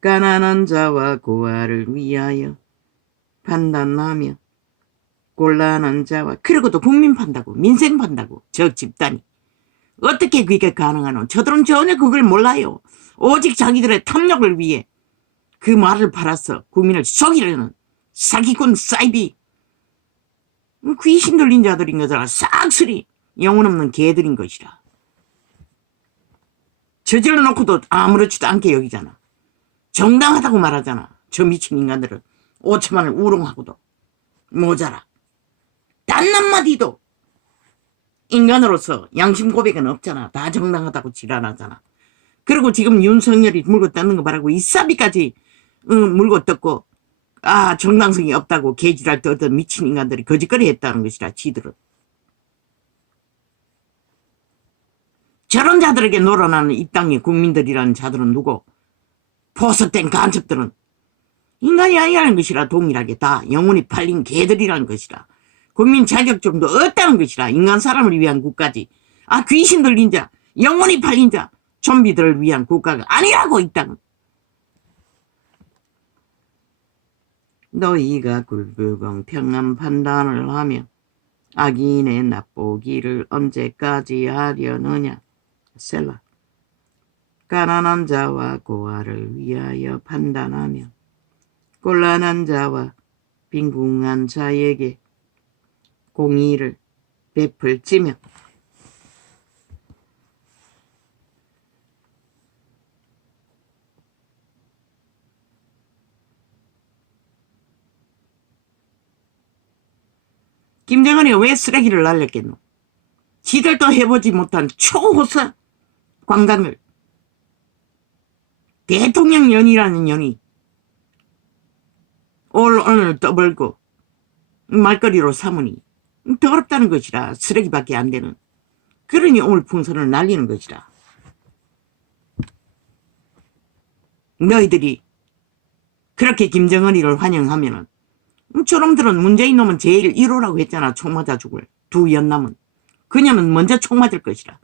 가난한 자와 고아를 위하여 판단하며 곤란한 자와 그리고 또 국민 판다고 민생 판다고 저 집단이 어떻게 그게 가능하노? 저들은 전혀 그걸 몰라요. 오직 자기들의 탐욕을 위해 그 말을 팔아서 국민을 속이려는 사기꾼 사이비 귀신 들린 자들인 거잖아. 싹쓸이 영혼 없는 개들인 것이라. 저질러 놓고도 아무렇지도 않게 여기잖아. 정당하다고 말하잖아. 저 미친 인간들은 5천만을 우롱하고도 모자라. 단 한마디도 인간으로서 양심 고백은 없잖아. 다 정당하다고 지랄하잖아. 그리고 지금 윤석열이 물고 뜯는 거 바라고 이사비까지 물고 뜯고 정당성이 없다고 개지랄 떠던 미친 인간들이 거짓거리 했다는 것이라. 지들은 저런 자들에게 놀아나는 이 땅의 국민들이라는 자들은 누구? 포섭된 간첩들은 인간이 아니라는 것이라. 동일하게 다 영혼이 팔린 개들이라는 것이라. 국민 자격증도 없다는 것이라. 인간 사람을 위한 국가지. 귀신 들린 자, 영혼이 팔린 자, 좀비들을 위한 국가가 아니라고. 이 땅은. 너희가 불공평한 판단을 하며 악인의 납보기를 언제까지 하려느냐. 셀라. 가난한 자와 고아를 위하여 판단하며 곤란한 자와 빈궁한 자에게 공의를 베풀지며 김정은이 왜 쓰레기를 날렸겠노? 지들도 해보지 못한 초호사 관광을 대통령 연이라는 연이 오늘 떠벌고 말거리로 삼으니 더럽다는 것이라. 쓰레기밖에 안 되는. 그러니 오늘 풍선을 날리는 것이라. 너희들이 그렇게 김정은이를 환영하면은 저놈들은 문재인 놈은 제일 1호라고 했잖아. 총 맞아 죽을. 두 연남은. 그녀는 먼저 총 맞을 것이라.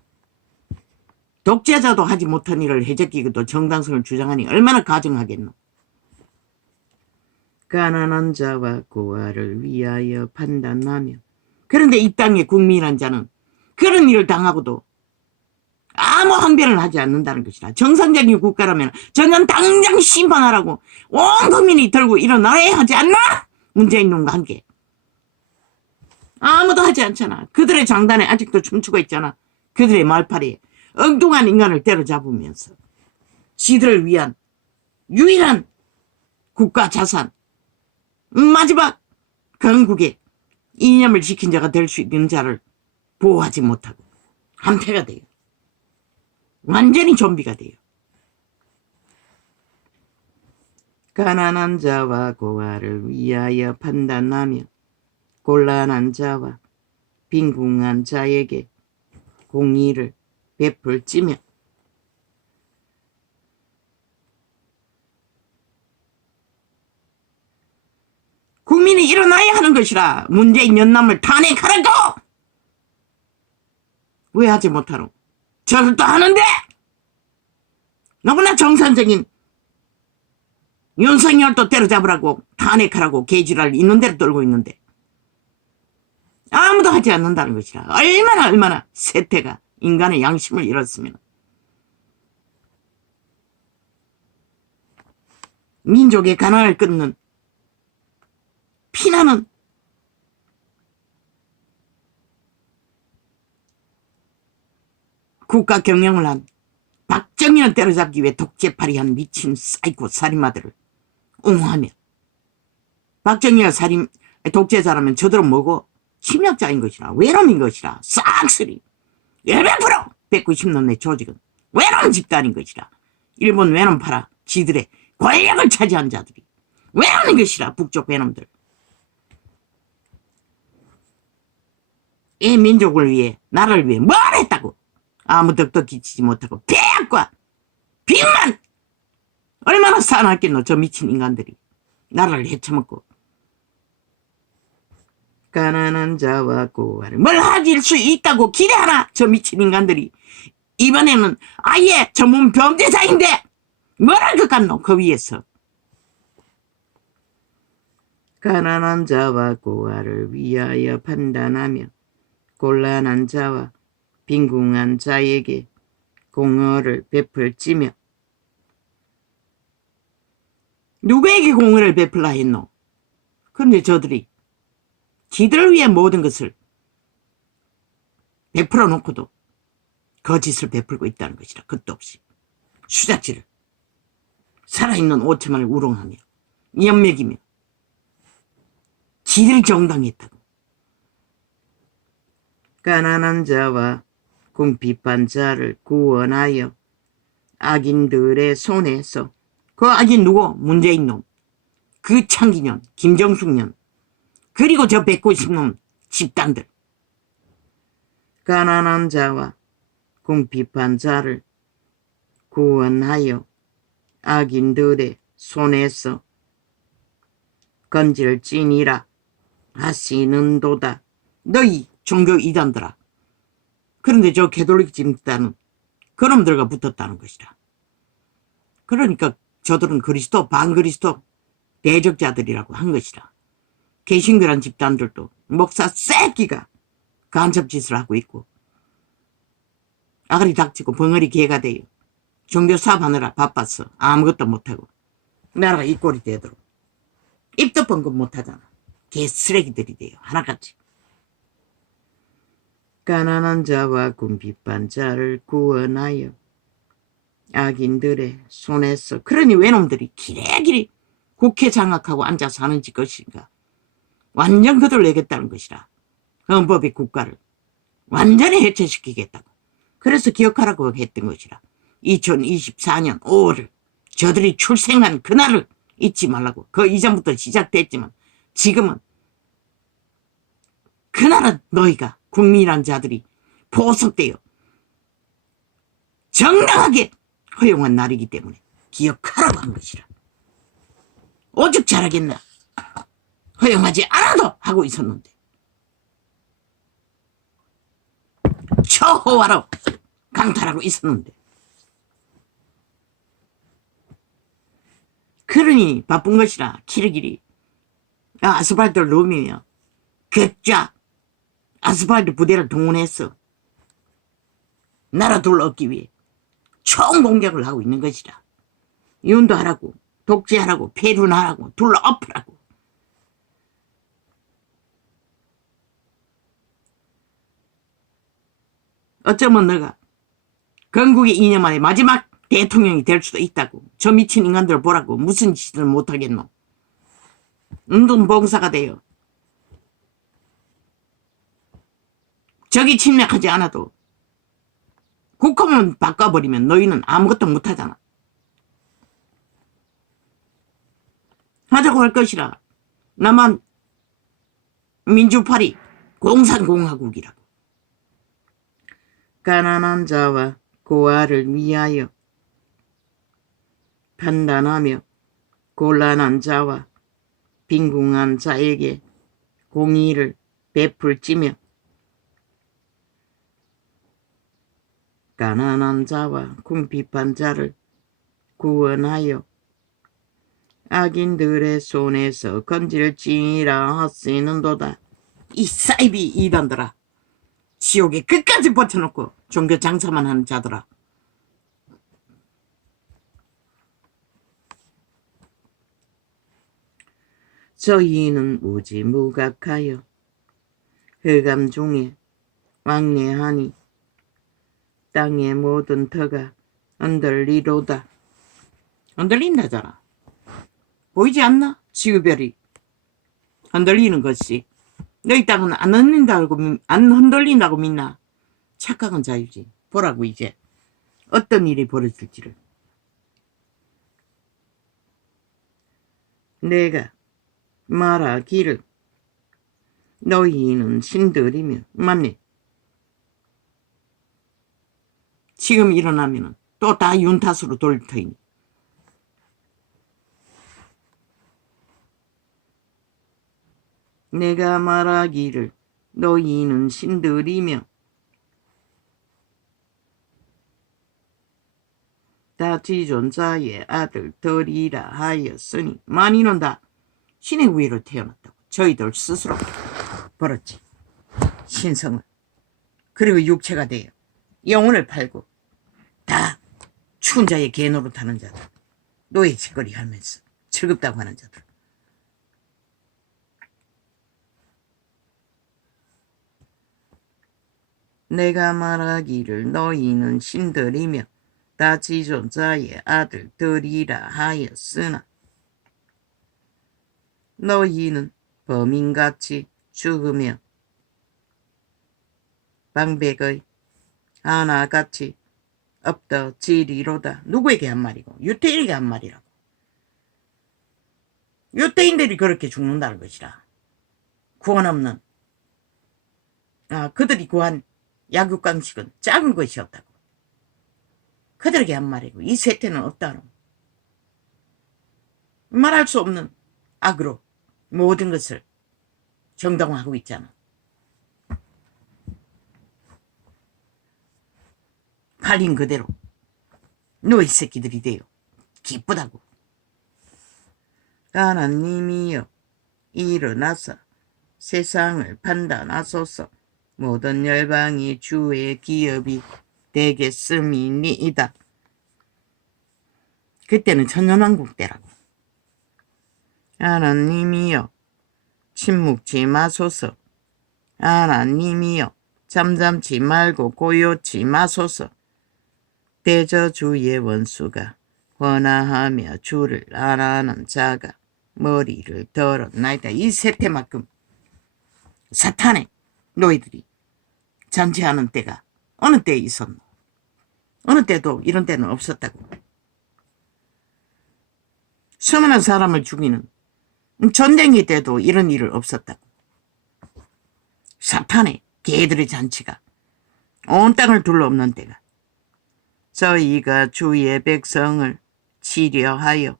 독재자도 하지 못한 일을 해적기도 정당성을 주장하니 얼마나 가증하겠노. 가난한 자와 고아를 위하여 판단하며 그런데 이 땅의 국민이란 자는 그런 일을 당하고도 아무 항변을 하지 않는다는 것이라. 정상적인 국가라면 저는 당장 심판하라고 온 국민이 들고 일어나야 하지 않나? 문재인 놈과 함께. 아무도 하지 않잖아. 그들의 장단에 아직도 춤추고 있잖아. 그들의 말팔이에 엉뚱한 인간을 때려잡으면서 지들을 위한 유일한 국가 자산 마지막 건국의 이념을 지킨 자가 될 수 있는 자를 보호하지 못하고 함태가 돼요. 완전히 좀비가 돼요. 가난한 자와 고아를 위하여 판단하며 곤란한 자와 빈궁한 자에게 공의를 베풀지며 국민이 일어나야 하는 것이라. 문재인 연남을 탄핵하라고! 왜 하지 못하노? 저들도 하는데! 너무나 정상적인 윤석열도 때려잡으라고 탄핵하라고 개지랄 있는 대로 떨고 있는데 아무도 하지 않는다는 것이라. 얼마나 세태가 인간의 양심을 잃었으면. 민족의 가난을 끊는 피나는 국가 경영을 한 박정희를 때려잡기 위해 독재파리한 미친 사이코 살인마들을 옹호하며 박정희가 독재자라면 저들은 뭐고? 침략자인 것이라. 외놈인 것이라. 싹쓸이 100% 190년의 조직은 외놈 집단인 것이라. 일본 외놈 팔아 지들의 권력을 차지한 자들이 외놈인 것이라. 북쪽 외놈들. 이 민족을 위해 나라를 위해 뭘 했다고. 아무 덕도 기치지 못하고 폐악과 빚만 얼마나 쌓아놨겠노. 저 미친 인간들이 나라를 헤쳐먹고. 가난한 자와 고아를 뭘 하질 수 있다고 기대하나. 저 미친 인간들이. 이번에는 아예 전문 범죄자인데 뭐랄 것 같노 그 위에서. 가난한 자와 고아를 위하여 판단하며 곤란한 자와 빈궁한 자에게 공의를 베풀지며. 누구에게 공의를 베풀라 했노? 그런데 저들이 지들을 위해 모든 것을 베풀어 놓고도 거짓을 베풀고 있다는 것이라. 끝도 없이 수작질을 살아있는 5천만을 우롱하며 연맥이며 지들 정당했다고. 가난한 자와 궁핍한 자를 구원하여 악인들의 손에서. 그 악인 누구? 문재인 놈, 그 창기년, 김정숙 년, 그리고 저 190놈 집단들. 가난한 자와 궁핍한 자를 구원하여 악인들의 손에서 건질지니라 하시는도다. 너희 종교 이단들아. 그런데 저 개돌릭 집단은 그놈들과 붙었다는 것이라. 그러니까 저들은 그리스도, 반그리스도 대적자들이라고 한 것이라. 개신교란 집단들도 목사 새끼가 간첩짓을 하고 있고 아가리 닥치고 벙어리 개가 돼요. 종교 사업하느라 바빠서 아무것도 못하고 나라가 이 꼴이 되도록 입도 뻥긋 못하잖아. 개 쓰레기들이 돼요. 하나같이. 가난한 자와 궁핍한 자를 구원하여 악인들의 손에서. 그러니 외놈들이 기레기리 국회 장악하고 앉아서 하는 것인가. 완전 그들 내겠다는 것이라. 헌법의 국가를 완전히 해체시키겠다고. 그래서 기억하라고 했던 것이라. 2024년 5월을 저들이 출생한 그날을 잊지 말라고. 그 이전부터 시작됐지만 지금은 그날은 너희가 국민이란 자들이 보석되어 정당하게 허용한 날이기 때문에 기억하라고 한 것이라. 오죽 잘하겠나. 허용하지 않아도 하고 있었는데 초호화로 강탈하고 있었는데. 그러니 바쁜 것이라. 키르기리 아스팔트를 넘이며 괴짜 아스팔트 부대를 동원해서 나라 둘러엎기 위해 총공격을 하고 있는 것이라. 윤도하라고, 독재하라고, 폐륜하라고, 둘러엎으라고. 어쩌면 너가 건국의 2년 만에 마지막 대통령이 될 수도 있다고. 저 미친 인간들 보라고. 무슨 짓을 못하겠노. 봉사가 돼요. 저기 침략하지 않아도 국호만 바꿔버리면 너희는 아무것도 못하잖아. 하자고 할 것이라. 나만 민주파리 공산공화국이라고. 가난한 자와 고아를 위하여 판단하며 곤란한 자와 빈궁한 자에게 공의를 베풀지며. 가난한 자와 궁핍한 자를 구원하여 악인들의 손에서 건질지니라 하시는도다. 이 사이비 이단들아. 지옥에 끝까지 버텨놓고 종교 장사만 하는 자들아. 저희는 무지무각하여 흑암 중에 왕래하니 땅의 모든 터가 흔들리로다. 흔들린다잖아. 보이지 않나? 지구별이 흔들리는 것이. 너희 땅은 안 흔들린다고 믿나? 착각은 자유지. 보라고 이제 어떤 일이 벌어질지를. 내가 말하기를 너희는 신들이며. 맞네. 지금 일어나면 또 다 윤탓으로 돌릴 터이니. 내가 말하기를 너희는 신들이며 다 지존자의 아들들이라 하였으니 만인은 다 신의 위로 태어났다고. 저희들 스스로 벌었지. 신성을. 그리고 육체가 돼요. 영혼을 팔고 다 추운 자의 개 노릇하는 자들, 노예 짓거리 하면서 즐겁다고 하는 자들. 내가 말하기를 너희는 신들이며 다 지존자의 아들들이라 하였으나 너희는 범인같이 죽으며 방백의 하나같이 엎어지리로다. 누구에게 한 말이고? 유태인에게 한 말이라고. 유태인들이 그렇게 죽는다는 것이라. 구원 없는 그들이 구한 약육강식은 작은 것이었다고. 그들에게 한 말이고 이 세태는 없다노. 말할 수 없는 악으로 모든 것을 정당화하고 있잖아. 팔린 그대로 너희 새끼들이 돼요. 기쁘다고. 하나님이여 일어나서 세상을 판단하소서. 모든 열방이 주의 기업이 되겠음이니이다. 그때는 천년왕국 때라고. 하나님이여 침묵지 마소서. 하나님이여 잠잠지 말고 고요치 마소서. 대저주의 원수가 권하하며 주를 알아하는 자가 머리를 들었나이다. 이 세태만큼 사탄의 너희들이 잔치하는 때가 어느 때에 있었노? 어느 때도 이런 때는 없었다고. 수많은 사람을 죽이는 전쟁이 때도 이런 일은 없었다고. 사탄의 개들의 잔치가 온 땅을 둘러엎는 때가 저희가 주의 백성을 치려하여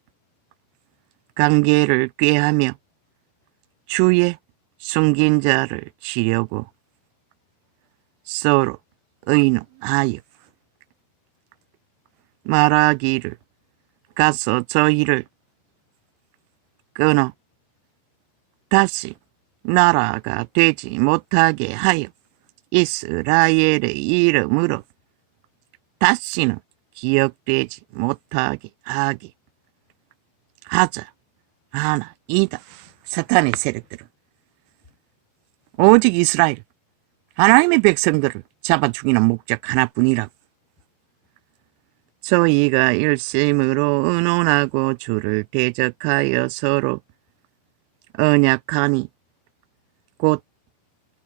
관계를 꾀하며 주의 숨긴 자를 치려고 서로 의논하여 말하기를 가서 저희를 끊어 다시 나라가 되지 못하게 하여 이스라엘의 이름으로 다시는 기억되지 못하게 하게 하자 하나이다. 사탄의 세력들은 오직 이스라엘 하나님의 백성들을 잡아 죽이는 목적 하나뿐이라고. 저희가 일심으로 의논하고 주를 대적하여 서로 언약하니 곧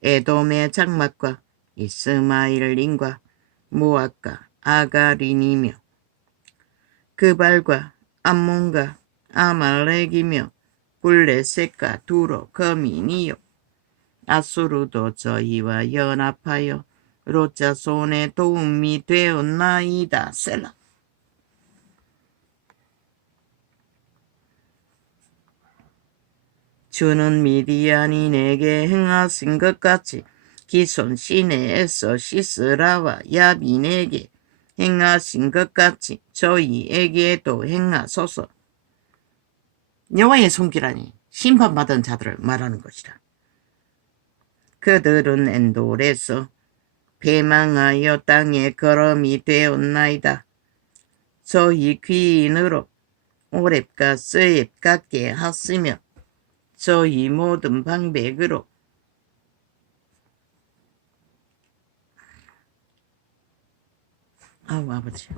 에돔의 장막과 이스마엘린과 모압과 아가린이며 그발과 암몬과 아말렉이며 블레셋과 두로 거민이요 아수르도 저희와 연합하여 롯자 손에 도움이 되었나이다. 셀라. 주는 미디안이 내게 행하신 것 같이 기손 시내에서 시스라와 야빈에게 행하신 것 같이 저희에게도 행하소서. 여호와의 손길하니 심판받은 자들을 말하는 것이라. 그들은 엔돌에서 패망하여 땅에 거름이 되었나이다. 저희 귀인으로 오렙과 스엡 같게 하시며 저희 모든 방백으로 아우 아버지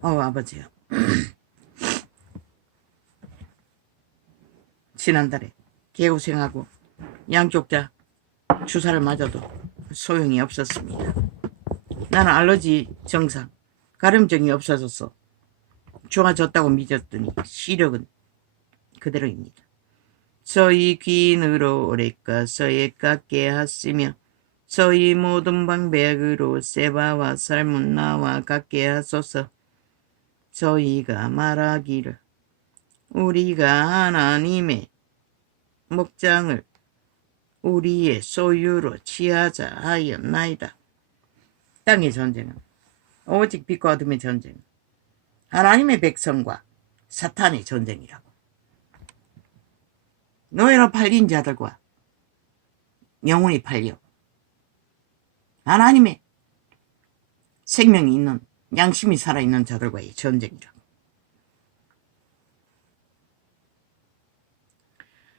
아버지요. 지난달에 개고생하고 양쪽 다 주사를 맞아도 소용이 없었습니다. 나는 알러지 증상, 가려움증이 없어졌어. 좋아졌다고 믿었더니 시력은 그대로입니다. 저희 귀인으로 오랫과 서액 같게 하시며 저희 모든 방백으로 세바와 살문나와 같게 하소서. 저희가 말하기를 우리가 하나님의 목장을 우리의 소유로 취하자 하였나이다. 땅의 전쟁은 오직 빛과 어둠의 전쟁, 하나님의 백성과 사탄의 전쟁이라고. 노예로 팔린 자들과 영혼이 팔려 하나님의 생명이 있는, 양심이 살아있는 자들과의 전쟁이라고.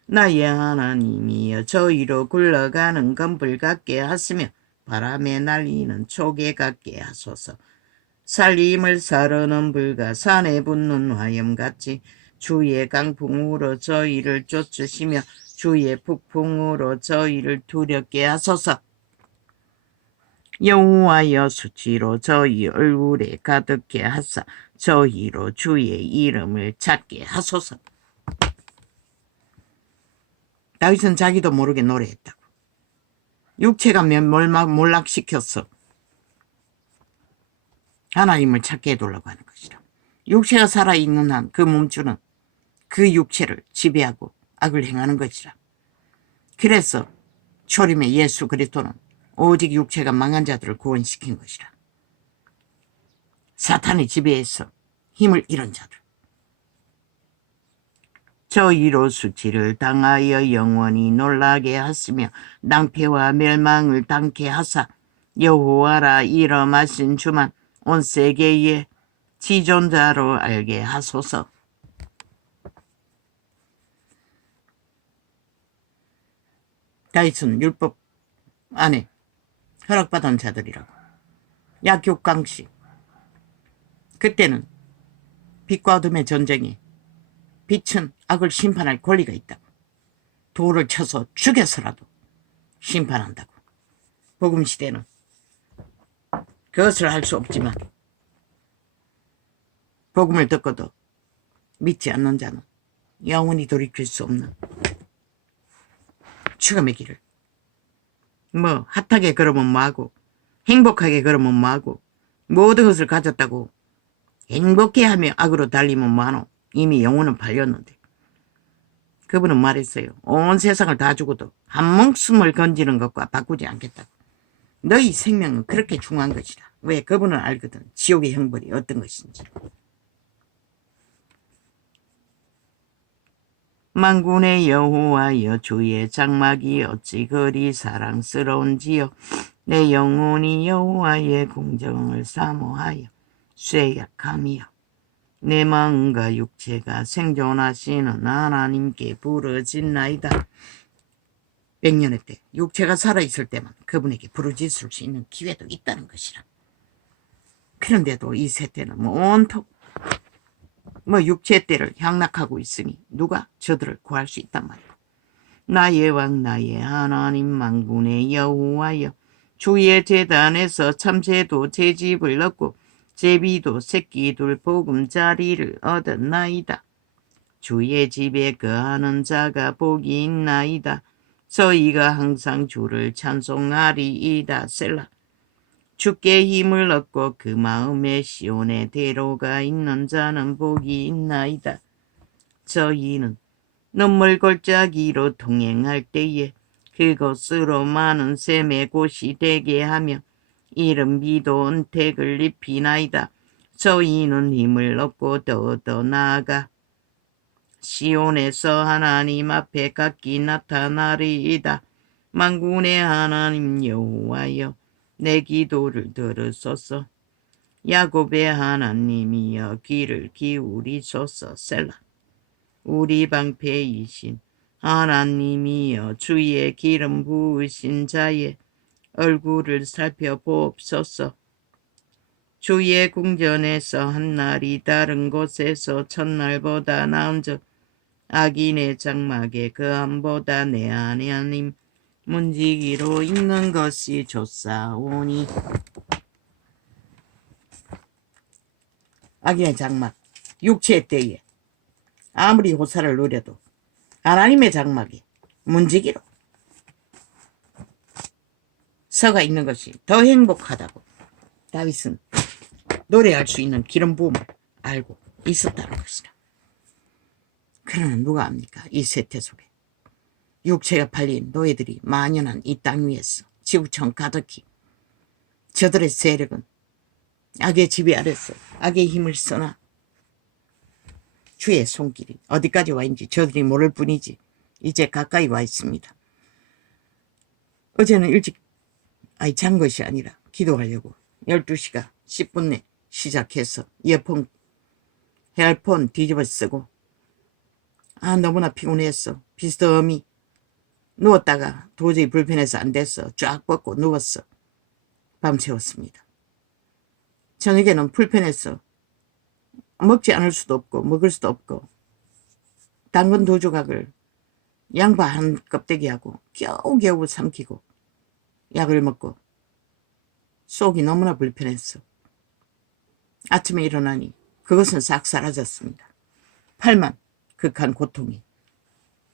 나의 하나님이여 저희로 굴러가는 검불 같게 하시며 바람에 날리는 초계 같게 하소서. 살림을 사르는 불과 산에 붙는 화염같이 주의 강풍으로 저희를 쫓으시며 주의 북풍으로 저희를 두렵게 하소서. 여호와여 수치로 저희 얼굴에 가득해 하사 저희로 주의 이름을 찾게 하소서. 다윗은 자기도 모르게 노래했다고. 육체가 몰락시켰어. 하나님을 찾게 해두려고 하는 것이라. 육체가 살아있는 한 그 몸주는 그 육체를 지배하고 악을 행하는 것이라. 그래서 초림의 예수 그리스도는 오직 육체가 망한 자들을 구원시킨 것이라. 사탄의 지배에서 힘을 잃은 자들, 저희로 수치를 당하여 영원히 놀라게 하시며 낭패와 멸망을 당케 하사 여호와라 이름하신 주만 온 세계의 지존자로 알게 하소서. 다윗은 율법 안에 허락받은 자들이라고. 약육강식. 그때는 빛과 어둠의 전쟁에 빛은 악을 심판할 권리가 있다고. 돌을 쳐서 죽여서라도 심판한다고. 복음시대는 그것을 할 수 없지만 복음을 듣고도 믿지 않는 자는 영원히 돌이킬 수 없는 죽음의 길을, 뭐 핫하게 걸으면 뭐하고 행복하게 걸으면 뭐하고 모든 것을 가졌다고 행복해하며 악으로 달리면 뭐하노. 이미 영혼은 팔렸는데. 그분은 말했어요. 온 세상을 다 주고도 한 목숨을 건지는 것과 바꾸지 않겠다고. 너희 생명은 그렇게 중요한 것이라. 왜? 그분은 알거든. 지옥의 형벌이 어떤 것인지. 만군의 여호와여 주의 장막이 어찌 그리 사랑스러운지요. 내 영혼이 여호와의 공정을 사모하여 쇠약함이요. 내 마음과 육체가 생존하시는 하나님께 부르짖나이다. 100년의 때 육체가 살아있을 때만 그분에게 부르짖을 수 있는 기회도 있다는 것이라. 그런데도 이 세대는 온통 육체 때를 향락하고 있으니 누가 저들을 구할 수 있단 말이고. 나의 왕 나의 하나님 만군의 여호와여 주의 제단에서 참새도 제 집을 얻고 제비도 새끼둘 보금자리를 얻었나이다. 주의 집에 거하는 자가 복이 있나이다. 저희가 항상 주를 찬송하리이다. 셀라. 주께 힘을 얻고 그 마음에 시온의 대로가 있는 자는 복이 있나이다. 저희는 눈물 골짜기로 통행할 때에 그곳으로 많은 샘의 곳이 되게 하며 이른 비도 은택을 입히나이다. 저희는 힘을 얻고 더더 나아가 시온에서 하나님 앞에 각기 나타나리이다. 만군의 하나님 여호와여 내 기도를 들으소서. 야곱의 하나님이여 귀를 기울이소서. 셀라. 우리 방패이신 하나님이여 주의 기름 부으신 자의 얼굴을 살펴보옵소서. 주의 궁전에서 한 날이 다른 곳에서 첫날보다 나은즉 악인의 장막에 그함보다 내 하나님 문지기로 있는 것이 좋사오니. 악인의 장막, 육체의 때에 아무리 호사를 누려도 하나님의 장막에 문지기로 서가 있는 것이 더 행복하다고 다윗은 노래할 수 있는 기름 부음을 알고 있었다는 것이다. 그러나 누가 압니까? 이 세태 속에 육체가 팔린 노예들이 만연한 이 땅 위에서 지구촌 가득히 저들의 세력은 악의 지배 아래서 악의 힘을 써나 주의 손길이 어디까지 와 있는지 저들이 모를 뿐이지 이제 가까이 와 있습니다. 어제는 일찍 잔 것이 아니라 기도하려고 12시가 10분 내 시작해서 이어폰 헤어폰 뒤집어 쓰고 너무나 피곤했어. 비스듬히 누웠다가 도저히 불편해서 안 됐어. 쫙 뻗고 누웠어. 밤새웠습니다. 저녁에는 불편해서 먹지 않을 수도 없고 먹을 수도 없고 당근 2조각을 양파 한 껍데기하고 겨우겨우 삼키고 약을 먹고 속이 너무나 불편했어. 아침에 일어나니 그것은 싹 사라졌습니다. 팔만 극한 고통이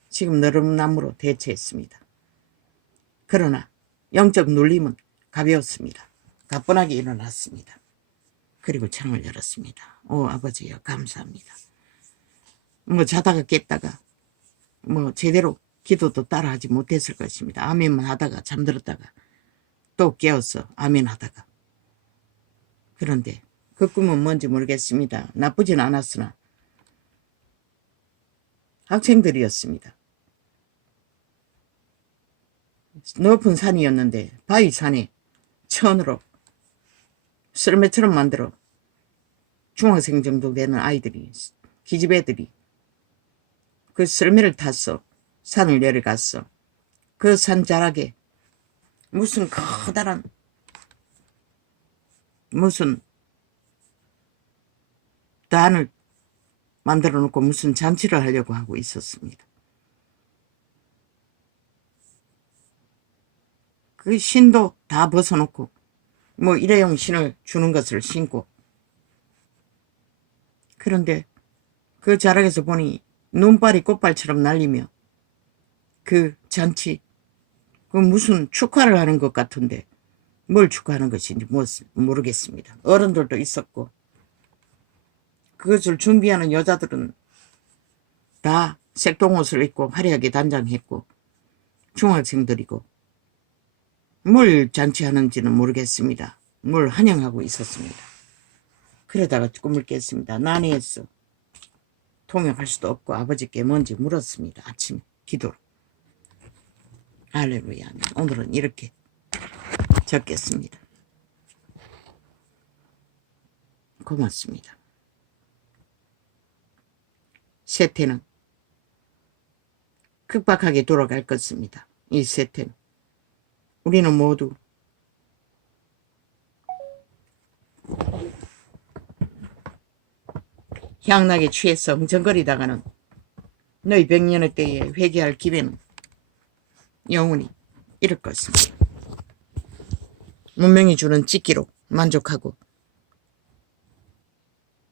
지금 너름나무로 대체했습니다. 그러나 영적 눌림은 가벼웠습니다. 가뿐하게 일어났습니다. 그리고 창을 열었습니다. 오 아버지여 감사합니다. 자다가 깼다가 제대로 기도도 따라하지 못했을 것입니다. 아멘만 하다가 잠들었다가 또 깨어서 아멘 하다가 그런데 그 꿈은 뭔지 모르겠습니다. 나쁘진 않았으나 학생들이었습니다. 높은 산이었는데 바위 산에 천으로 썰매처럼 만들어 중학생 정도 되는 아이들이 기집애들이 그 썰매를 타서 산을 내려갔어. 그 산 자락에 무슨 커다란 무슨 단을 만들어 놓고 무슨 잔치를 하려고 하고 있었습니다. 그 신도 다 벗어놓고 일회용 신을 주는 것을 신고 그런데 그 자락에서 보니 눈발이 꽃발처럼 날리며 그 잔치 그 무슨 축하를 하는 것 같은데 뭘 축하하는 것인지 모르겠습니다. 어른들도 있었고 그것을 준비하는 여자들은 다 색동옷을 입고 화려하게 단장했고 중학생들이고 뭘 잔치하는지는 모르겠습니다. 뭘 환영하고 있었습니다. 그러다가 꿈을 깼습니다. 난해했어. 통역할 수도 없고 아버지께 뭔지 물었습니다. 아침에 기도로. 할렐루야. 오늘은 이렇게 적겠습니다. 고맙습니다. 세태는 급박하게 돌아갈 것입니다. 이 세태는 우리는 모두 향락에 취해서 흥청거리다가는 너희 100년의 때에 회개할 기회는 영원히 잃을 것입니다. 문명이 주는 찍기로 만족하고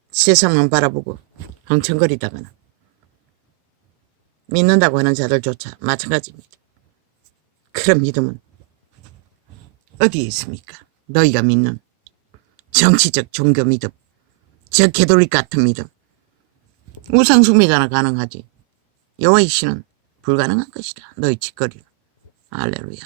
세상만 바라보고 흥청거리다가는 믿는다고 하는 자들조차 마찬가지입니다. 그런 믿음은 어디에 있습니까? 너희가 믿는 정치적 종교 믿음, 저 개돌리 같은 믿음. 우상숭배자나 가능하지 여호와의 신은 불가능한 것이다. 너희 짓거리는. 할렐루야.